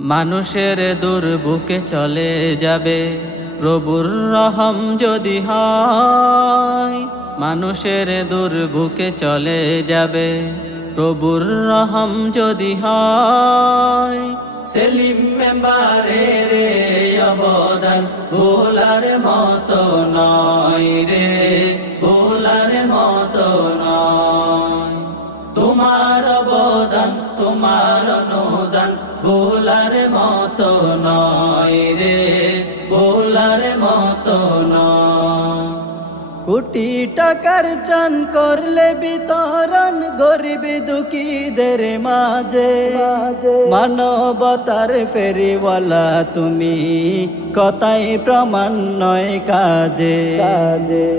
মানুষের দুর্ভোগে চলে যাবে প্রভুর রহম যদি হয়। মানুষের দুর্ভোগে চলে যাবে প্রভুর রহম যদি হয়। সেলিম মেম্বারের অবদান ভোলার মতো নয় রে, ভোলার মতো নয়। তোমার অবদান তোমার অনুদান ভোলার মতো নয় রে, ভোলার মতো নয়। কোটি টাকার চান করলে বিতরণ গরিব দুঃখীদের মাঝে, মানবতার ফেরিওয়ালা তুমি কথাই প্রমাণ নয় কাজে।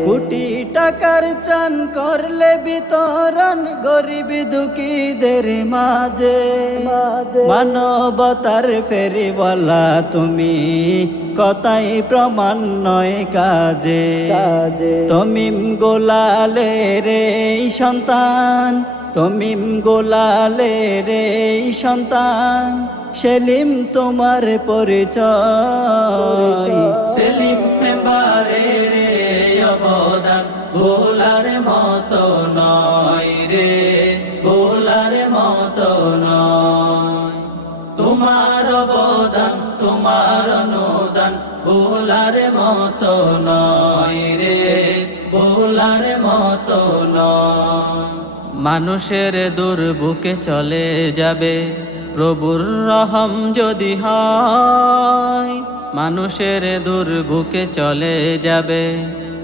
কোটি টাকার চান করলে বিতরণ গরিব দুঃখীদের মাঝে, মানবতার ফেরিওয়ালা তুমি কথাই প্রমাণ নয় কাজে। তমিম গোলালের সন্তান, তমিম গোলালের সন্তান, সেলিম তোমার পরিচয়। সেলিম মেম্বারের অবদান ভোলার মতো নয় রে, ভোলার মতো নয়। তোমার অবদান তোমার অনুদান ভোলার মতো নয় রে, ভোলার মতো নয়। মানুষের দুর্ভোগে চলে যাবে প্রভুর রহম যদি হয়। মানুষের দুর্ভোগে চলে যাবে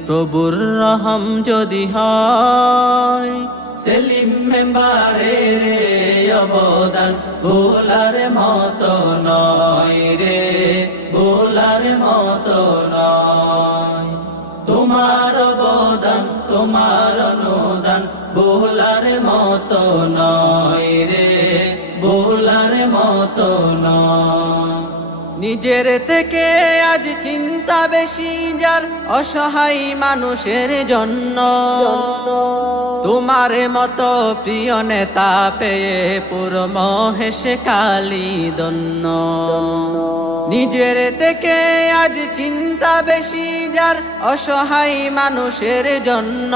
প্রভুর রহম যদি হয়। সেলিম মেম্বারের অবদান ভোলার মতো নয় রে, ভোলার মতো নয়। তোমার অবদান তোমার অনুদান ভোলার মতো নয় রে, ভোলার মতো নয়। নিজের থেকে আজ চিন্তা বেশি যার অসহায় মানুষের জন্য, তোমার মতো প্রিয় নেতা পেয়ে পুরো মহেশে কালী ধন্য। নিজের থেকে আজ চিন্তা বেশি যার অসহায় মানুষের জন্য,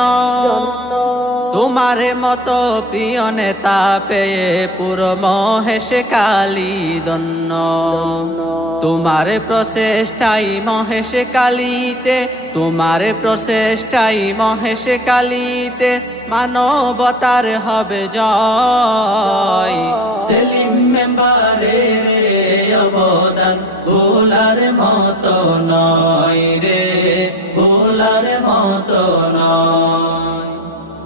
তোমার মতো প্রিয় নেতা পেয়ে পুরো মহেশে কালী ধন্য। তোমার প্রচেষ্টাই মহেশে কালীতে, তোমার প্রচেষ্টাই মহেশে কালীতে মানবতার হবে জয়। সেলিম মেম্বারের অবদান ভোলার মতো নয় রে, ভোলার মতো নয়।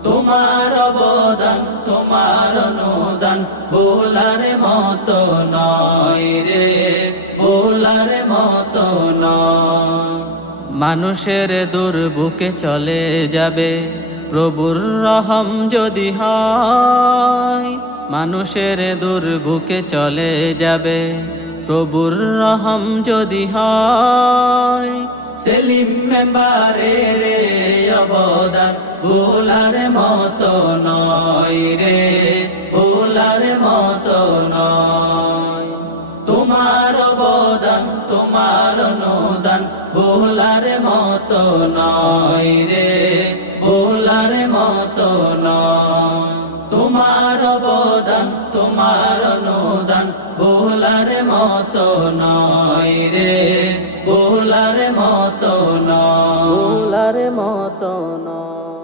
তোমার অবদান তোমার অনুদান ভোলার মতো নয় রে, ভোলার মতো নয়। মানুষের দুর্ভোগে চলে যাবে প্রভুর রহম যদি হয়। মানুষের দুর্ভোগে চলে যাবে প্রভুর রহম যদি হয়। সেলিম মেম্বারের অবদান ভোলার মতো নয় রে, ভোলার মতো নয়। তোমার অবদান তোমার অনুদান ভোলার মতো নয় রে, ভোলার মতো নয়। তোমার অবদান তোমার অনুদান ভোলার মতো নয় রে, ভোলার মতো নয়, ভোলার মতো নয়।